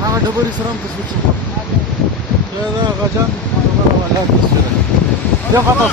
هغه ډبرې سره هم تصویر شو دا غجان خبره ولا تصویر یا خطا